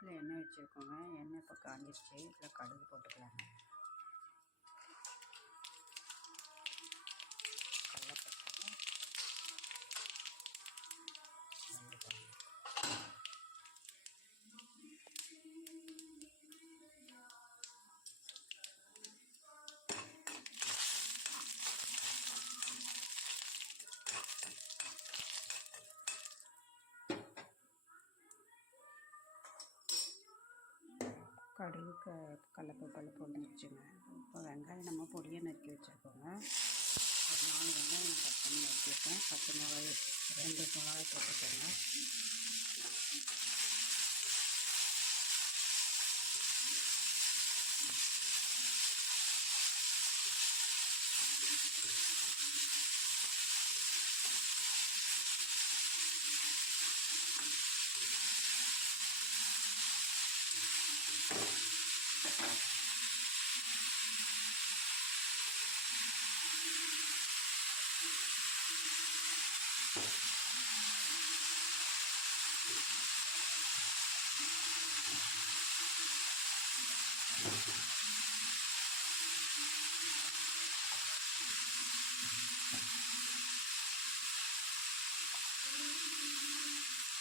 அடுப்பில் எண்ணெய் வச்சுருக்கோங்க. எண்ணெய் இப்போ காஞ்சிருச்சு. இதில் கடுகு போட்டுக்கலாங்க. கடலைப்பருப்பு, வெந்தயம், கடுகு கடலைப்பருப்பு வந்துருச்சுங்க. இப்போ வெங்காயம் நம்ம பொடியை நறுக்கி வச்சுருக்கோங்க. ஒரு 4 வெங்காயம் கட் பண்ணி வச்சுருக்கேன். 10 மிளகாய் 2 மிளகாய் போட்டுக்கோங்க.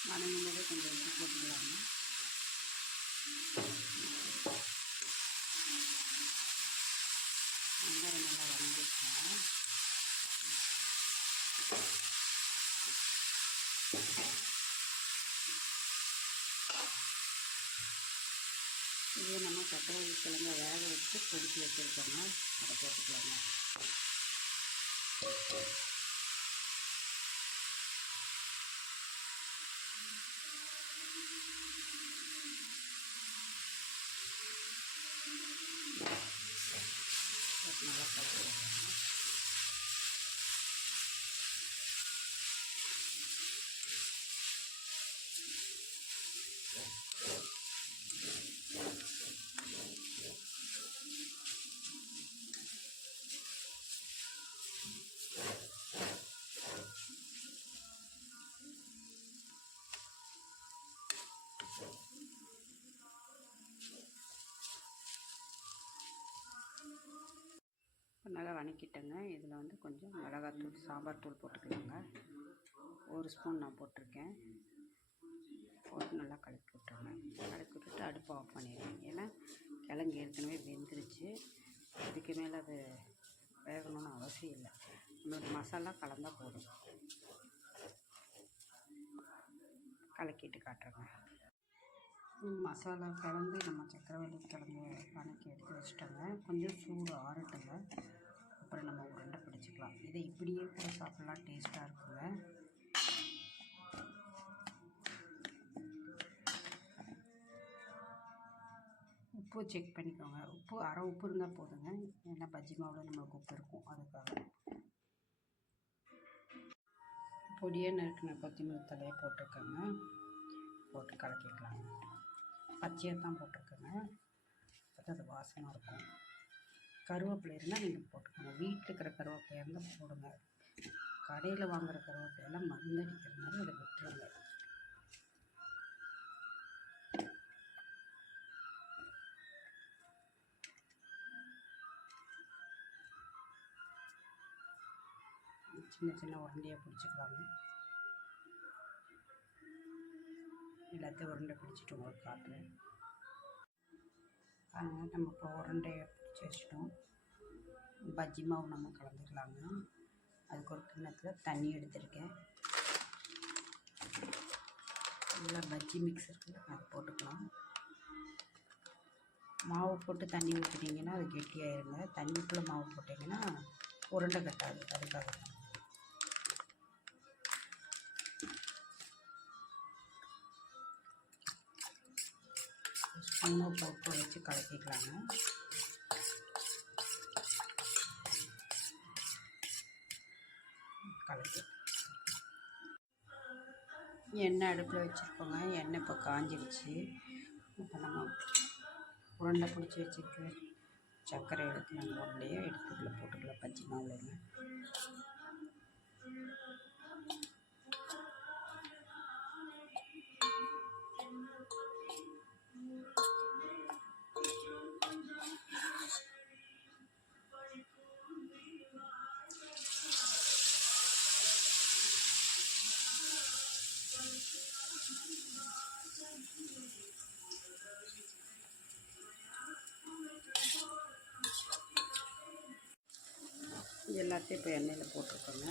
வணங்கும்போது கொஞ்சம் உப்பு போட்டுக்கலாங்க. வெங்காயம் நல்லா வணங்கிடுச்சாங்க. இதே நம்ம தக்காளி கிழங்க வேக வச்சு கொதிச்சு வச்சுருக்கோங்க. அதை போட்டுக்கலாங்க. நல்லா கலந்துக்கலாங்க. நல்லா வணக்கிட்டேங்க. இதில் வந்து கொஞ்சம் மிளகாத்தூள், சாம்பார் தூள் போட்டுக்கலாங்க. 1 ஸ்பூன் நான் போட்டிருக்கேன். போட்டு நல்லா கலக்கி விட்டுருங்க. கலக்கி விட்டுட்டு அடுப்பை ஆஃப் பண்ணிடுவேன். ஏன்னா கிழங்கு ஏற்கனவே வெந்துருச்சு. இதுக்கு மேலே அது வேகணும்னு அவசியம் இல்லை. நம்மளுக்கு மசாலா கலந்தால் போதும். கலக்கிட்டு காட்டுறேங்க. மசாலா கலந்து நம்ம சக்கரவள்ளி கிழங்கு வணக்கி எடுத்து வச்சுட்டோங்க. கொஞ்சம் சூடு ஆறட்டுங்க. அப்புறம் நம்ம உருண்டை பிடிச்சிக்கலாம். இதை இப்படியே கூட சாப்பிட்லாம், டேஸ்ட்டாக இருக்குங்க. உப்பு செக் பண்ணிக்கோங்க. உப்பு அரை உப்பு இருந்தால் போதுங்க. ஏன்னா பஜ்ஜி மாவில் நம்மளுக்கு உப்பு இருக்கும், அதுக்காக. பொடியை நறுக்கின கொத்தமல்லி தலையை போட்டிருக்கேங்க. போட்டு கலக்கிக்கலாங்க. பச்சையாக தான் போட்டிருக்கேங்க. அப்போ அது வாசமாக இருக்கும். கருவேப்பிலை இருந்தால் நீங்கள் போட்டுக்கோங்க. வீட்டில் இருக்கிற கருவேப்பிலையாக இருந்தால் போடுங்க. கடையில் வாங்குகிற கருவேப்பிலையெல்லாம் மருந்தடிக்கிறதுனால அதை விட்டுருங்க. சின்ன சின்ன உருண்டையாக பிடிச்சிக்கலாங்க. எல்லாத்தையும் உருண்டை பிடிச்சிட்டு உங்களுக்கு காட்டுறேன். அதனால் நம்ம இப்போ உருண்டையை பிடிச்சி வச்சிட்டோம். பஜ்ஜி மாவு நம்ம கலந்துக்கலாங்க. அதுக்கு ஒரு கிண்ணத்தில் தண்ணி எடுத்துருக்கேன். இதில் பஜ்ஜி மிக்ஸ் இருக்குது, அது போட்டுக்கலாம். மாவு போட்டு தண்ணி ஊற்றிட்டிங்கன்னா அது கெட்டியாயிருங்க. தண்ணிக்குள்ளே மாவு போட்டிங்கன்னா உருண்டை கட்டாது, அதுக்காக. ஸ்பூனை பருப்பு வச்சு கலக்கிக்கலாங்க. கலக்கி எண்ணெய் அடுப்பில் வச்சுருக்கோங்க. எண்ணெய் இப்போ காஞ்சிடுச்சு. இப்போ நம்ம உருண்டை பிடிச்சி வச்சுருக்க சர்க்கரை எடுத்து நம்ம உருண்டையை எடுத்துக்குள்ளே போட்டுக்கலாம். பஜ்ஜி மாவுலங்க எல்லாத்தையும் இப்போ எண்ணெயில் போட்டிருக்கோங்க.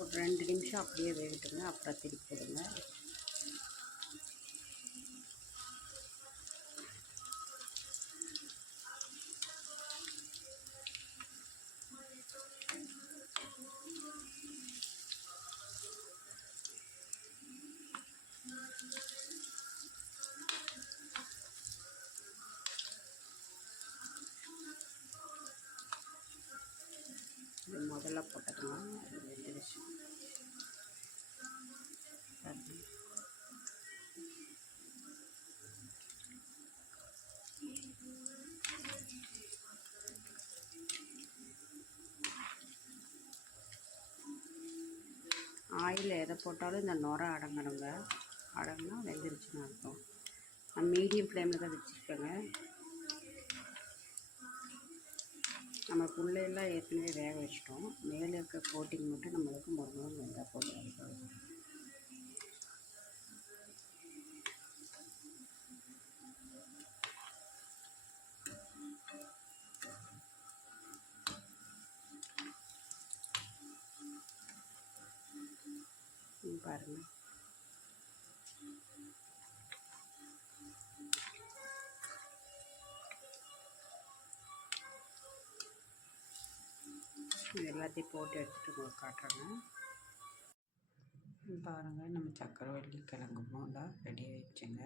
ஒரு 2 நிமிஷம் அப்படியே வேகட்டுங்க. அப்புறம் திருப்பி போடுங்க. இது முதல்ல போட்டதுங்க, அது வெந்துடுச்சு. ஆயில் எதை போட்டாலும் இந்த நுரை அடங்கணுங்க. அடங்கினா வெந்துருச்சுன்னு அர்த்தம். நான் மீடியம் ஃப்ளேமில் தான் வச்சுருக்கேங்க. நமக்கு உள்ளெல்லாம் ஏற்கனவே வேக வச்சிட்டோம். மேலே இருக்க கோட்டிங் மட்டும் நம்மளுக்கு முருங்கன்னு வெந்தால் போதும். பாருங்கள், எல்லாத்தையும் போட்டு எடுத்துகிட்டு உங்களுக்கு காட்டுறேங்க. பாருங்கள், நம்ம சக்கரவள்ளி கிழங்கு போண்டா ரெடி ஆகிடுச்சுங்க.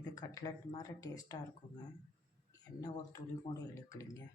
இது கட்லட் மாதிரி டேஸ்ட்டாக இருக்குங்க. எண்ணெய் ஒரு துளி கூட இழுக்கலைங்க.